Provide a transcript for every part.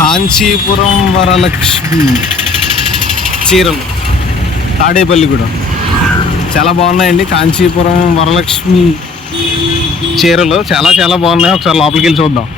కాంచీపురం వరలక్ష్మి చీరలు తాడేపల్లిగూడెం చాలా బాగున్నాయండి. కాంచీపురం వరలక్ష్మి చీరలు చాలా చాలా బాగున్నాయి. ఒకసారి లోపలికి వెళ్ళి చూద్దాం.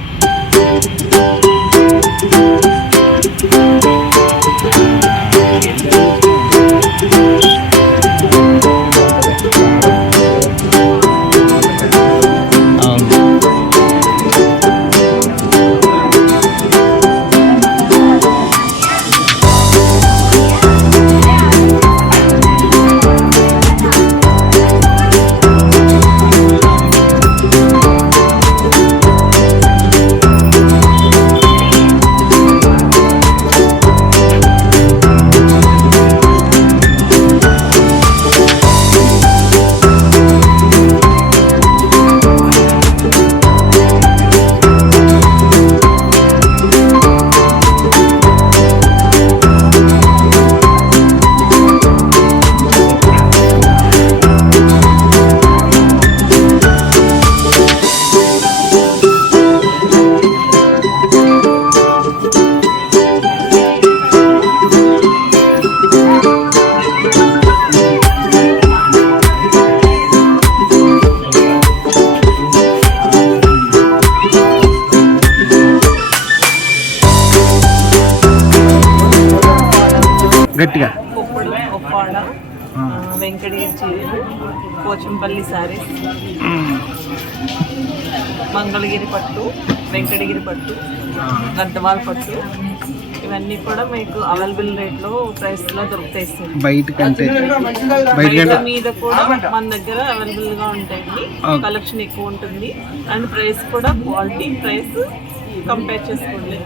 గట్టిగా ఉప్పాడ వెంకటగిరి చీరలు, పోచంపల్లి శారీస్, మంగళగిరి పట్టు, వెంకటగిరి పట్టు, గద్వాల పట్టు, ఇవన్నీ కూడా మీకు అవైలబుల్ రేట్లో ప్రైస్లో దొరుకుతాయి. బయట మీద కూడా మన దగ్గర అవైలబుల్గా ఉంటాయండి. కలెక్షన్ ఎక్కువ ఉంటుంది అండ్ ప్రైస్ కూడా క్వాలిటీ ప్రైస్ కంపేర్ చేసుకోండి.